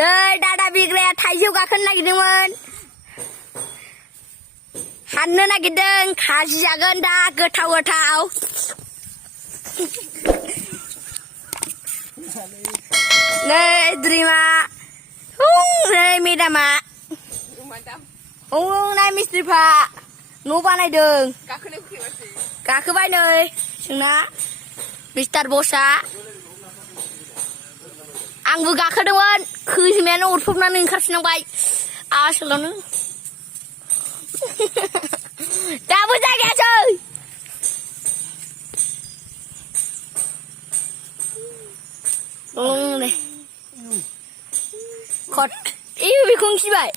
Đây Dada biग्राया थाइजौ गाखोनो नागिरदोंमोन हाननो नागिरदों खाजि जागोन दा गोथाव गोथाव नै द्रिमा नै मेदामा नाय मिस्ट्रिफ्रा न' बानायदों गाखोबाय नै जोंना मिस्टार बसआ आंबो गाखोदोंमोन खैजोमायानो अरफबनानै ओंखारफिननांबाय आसोलावनो दाबो जागायासै नै खट बेखौ गिबाय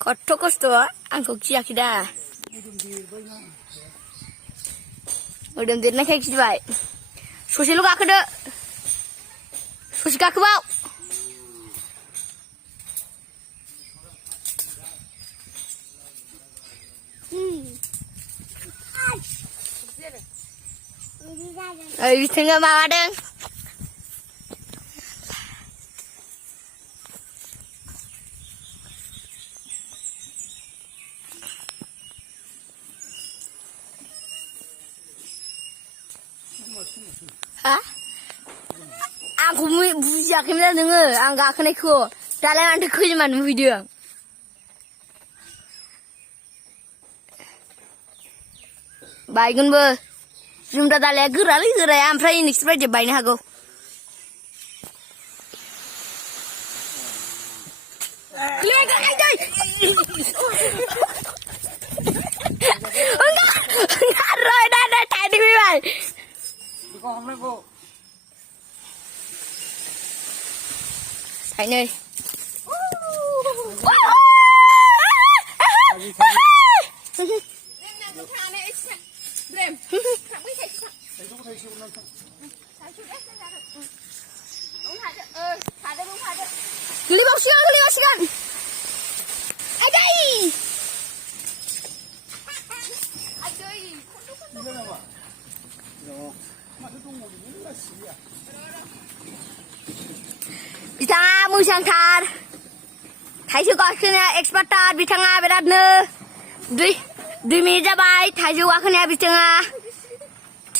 खट्ट' खस्थ' आंखौ गियाखै दा मोदोम देरनायखाय गिबाय ससेल' गाखोदो ससे गाखोबाव ओइ बिथिंआ माबादों हा आंखौ बुजियाखैमोन नोङो आं गाखोनायखौ दालाय मानोथो खैजोमा नुहैदों बायगोनबो जुमब्रा दालाया गोरालै गोराया ओमफ्राय नोंसोर बायदि बायनो हागौ थाइनै गोलैबावसिगोन आदै बिथाङा मोजांथार थाइजौ गाखोनाया एक्सपार्टथार बिथाङा बिरादनो 2 मिनिट जाबाय थाइजौ गाखोनाया बिथाङा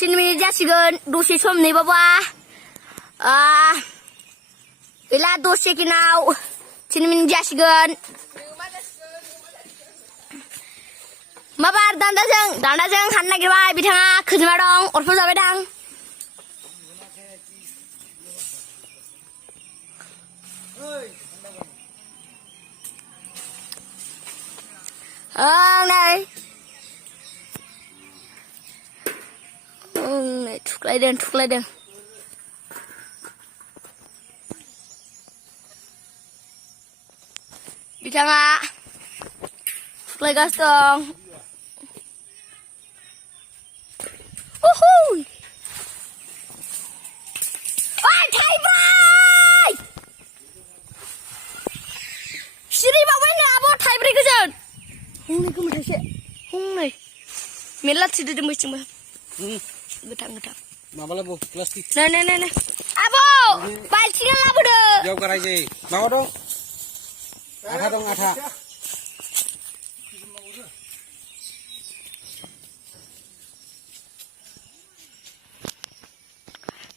3 मिनिट जासिगोन दसे सम नेबावबा गैला 10 सेकेन्डआव 3 मिनिट जासिगोन माबार दान्दाजों हाननो नागिरबाय बिथाङा खैजोमा दं अरफब जाबाय दां नै थुख्लायदों बिथाङा थुख्लायगासिनो दं सिरिबावबायनो आब' थाइब्रै गोजोन हनै गोमोथायसो हनै मेरला थिदों बैथिंबो गोथां माबालाय प्लास्टिक नै आब' बाल्थिङा लाबोदो बेयाव गारायसै माबा दं आथा दं आथा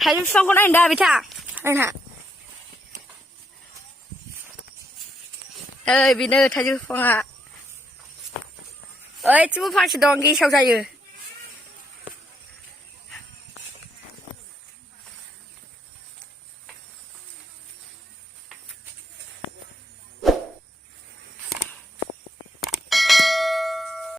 थाइजौ बिफांखौ नायनो दा बिथां आंहा ओइ बेनो थाइजौ बिफाङा ओइथिंबो फांसे दं गेसाव जायो